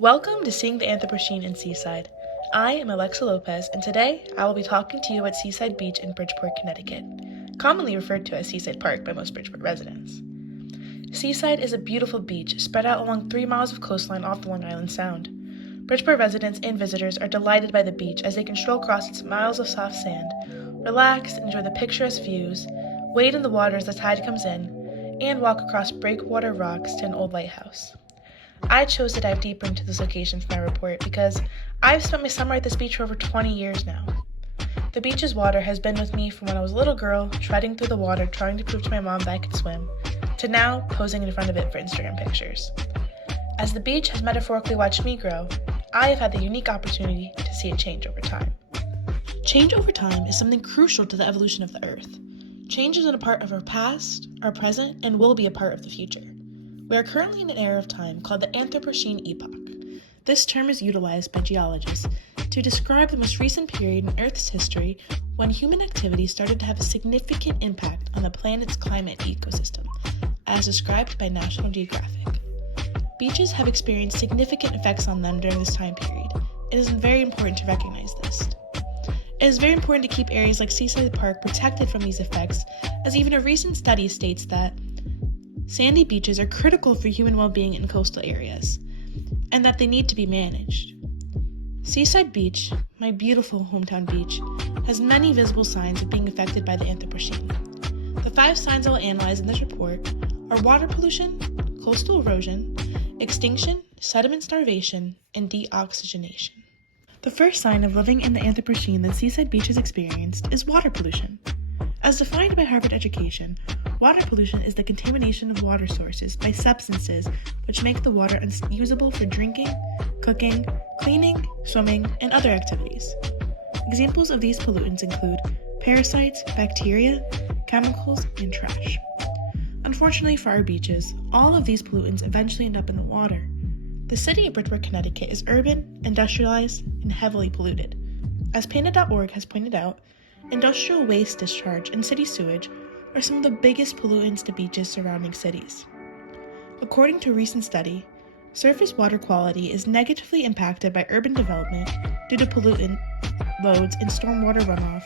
Welcome to Seeing the Anthropocene in Seaside. I am Alexa Lopez, and today I will be talking to you at Seaside Beach in Bridgeport, Connecticut, commonly referred to as Seaside Park by most Bridgeport residents. Seaside is a beautiful beach spread out along 3 miles of coastline off the Long Island Sound. Bridgeport residents and visitors are delighted by the beach as they can stroll across its miles of soft sand, relax, enjoy the picturesque views, wade in the water as the tide comes in, and walk across breakwater rocks to an old lighthouse. I chose to dive deeper into this location for my report because I've spent my summer at this beach for over 20 years now. The beach's water has been with me from when I was a little girl, treading through the water trying to prove to my mom that I could swim, to now posing in front of it for Instagram pictures. As the beach has metaphorically watched me grow, I have had the unique opportunity to see it change over time. Change over time is something crucial to the evolution of the Earth. Change is a part of our past, our present, and will be a part of the future. We are currently in an era of time called the Anthropocene epoch. This term is utilized by geologists to describe the most recent period in Earth's history when human activity started to have a significant impact on the planet's climate ecosystem, as described by National Geographic. Beaches have experienced significant effects on them during this time period. It is very important to recognize this. It is very important to keep areas like Seaside Park protected from these effects, as even a recent study states that sandy beaches are critical for human well-being in coastal areas, and that they need to be managed. Seaside Beach, my beautiful hometown beach, has many visible signs of being affected by the Anthropocene. The 5 signs I will analyze in this report are water pollution, coastal erosion, extinction, sediment starvation, and deoxygenation. The first sign of living in the Anthropocene that Seaside Beach has experienced is water pollution. As defined by Harvard Education, water pollution is the contamination of water sources by substances which make the water unusable for drinking, cooking, cleaning, swimming, and other activities. Examples of these pollutants include parasites, bacteria, chemicals, and trash. Unfortunately for our beaches, all of these pollutants eventually end up in the water. The city of Bridgeport, Connecticut is urban, industrialized, and heavily polluted. As Painted.org has pointed out, industrial waste discharge and city sewage are some of the biggest pollutants to beaches surrounding cities. According to a recent study, surface water quality is negatively impacted by urban development due to pollutant loads in stormwater runoff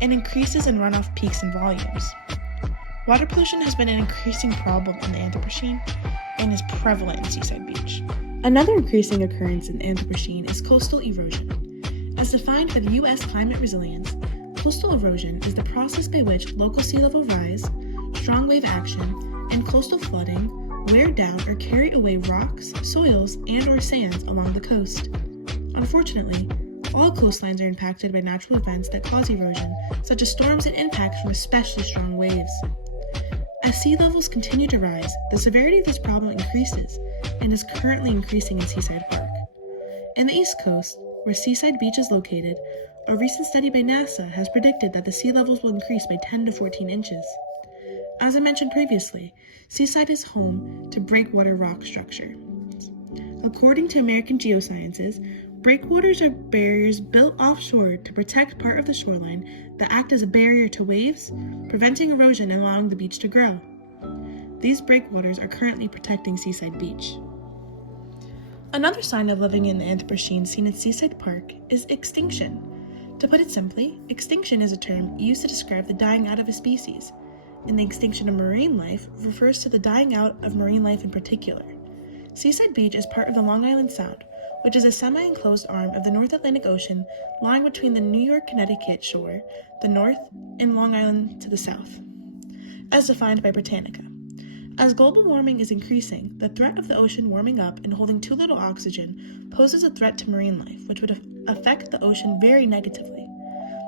and increases in runoff peaks and volumes. Water pollution has been an increasing problem in the Anthropocene and is prevalent in Seaside Beach. Another increasing occurrence in the Anthropocene is coastal erosion. As defined by the U.S. Climate Resilience, coastal erosion is the process by which local sea level rise, strong wave action, and coastal flooding wear down or carry away rocks, soils, and/or sands along the coast. Unfortunately, all coastlines are impacted by natural events that cause erosion, such as storms and impacts from especially strong waves. As sea levels continue to rise, the severity of this problem increases and is currently increasing in Seaside Park. In the East Coast, where Seaside Beach is located, a recent study by NASA has predicted that the sea levels will increase by 10 to 14 inches. As I mentioned previously, Seaside is home to breakwater rock structure. According to American Geosciences, breakwaters are barriers built offshore to protect part of the shoreline that act as a barrier to waves, preventing erosion and allowing the beach to grow. These breakwaters are currently protecting Seaside Beach. Another sign of living in the Anthropocene seen at Seaside Park is extinction. To put it simply, extinction is a term used to describe the dying out of a species, and the extinction of marine life refers to the dying out of marine life in particular. Seaside Beach is part of the Long Island Sound, which is a semi-enclosed arm of the North Atlantic Ocean lying between the New York, Connecticut shore, the north, and Long Island to the south, as defined by Britannica. As global warming is increasing, the threat of the ocean warming up and holding too little oxygen poses a threat to marine life, which would affect the ocean very negatively.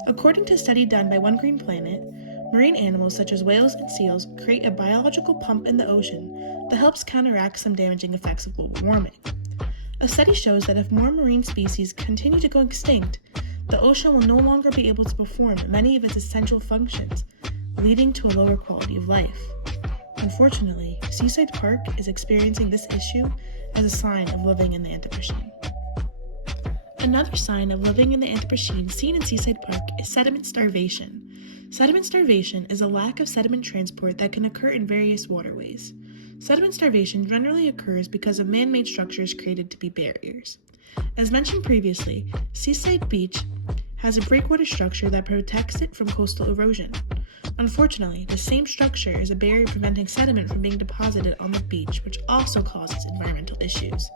According to a study done by One Green Planet, marine animals such as whales and seals create a biological pump in the ocean that helps counteract some damaging effects of global warming. A study shows that if more marine species continue to go extinct, the ocean will no longer be able to perform many of its essential functions, leading to a lower quality of life. Unfortunately, Seaside Park is experiencing this issue as a sign of living in the Anthropocene. Another sign of living in the Anthropocene seen in Seaside Park is sediment starvation. Sediment starvation is a lack of sediment transport that can occur in various waterways. Sediment starvation generally occurs because of man-made structures created to be barriers. As mentioned previously, Seaside Beach has a breakwater structure that protects it from coastal erosion. Unfortunately, the same structure is a barrier preventing sediment from being deposited on the beach, which also causes environmental issues.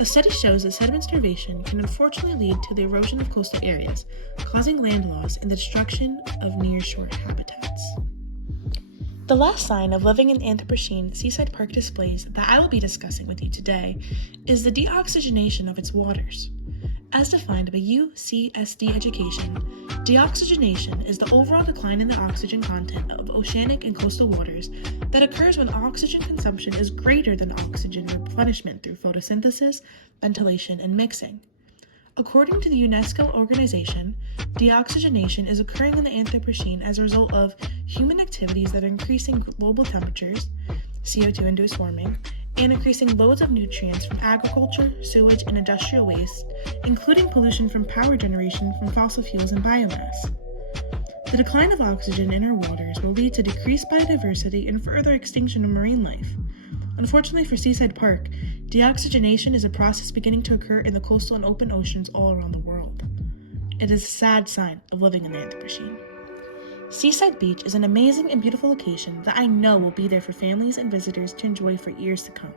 A study shows that sediment starvation can unfortunately lead to the erosion of coastal areas, causing land loss and the destruction of nearshore habitats. The last sign of living in Anthropocene Seaside Park displays that I will be discussing with you today is the deoxygenation of its waters. As defined by UCSD education, deoxygenation is the overall decline in the oxygen content of oceanic and coastal waters that occurs when oxygen consumption is greater than oxygen replenishment through photosynthesis, ventilation, and mixing. According to the UNESCO organization, deoxygenation is occurring in the Anthropocene as a result of human activities that are increasing global temperatures, CO2-induced warming, and increasing loads of nutrients from agriculture, sewage, and industrial waste, including pollution from power generation from fossil fuels and biomass. The decline of oxygen in our waters will lead to decreased biodiversity and further extinction of marine life. Unfortunately for Seaside Park, deoxygenation is a process beginning to occur in the coastal and open oceans all around the world. It is a sad sign of living in the Anthropocene. Seaside Beach is an amazing and beautiful location that I know will be there for families and visitors to enjoy for years to come.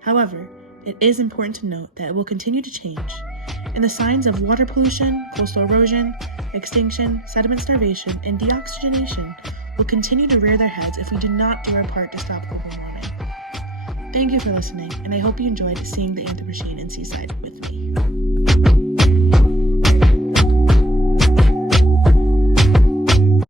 However, it is important to note that it will continue to change, and the signs of water pollution, coastal erosion, extinction, sediment starvation, and deoxygenation will continue to rear their heads if we do not do our part to stop global warming. Thank you for listening, and I hope you enjoyed seeing the Anthropocene in Seaside.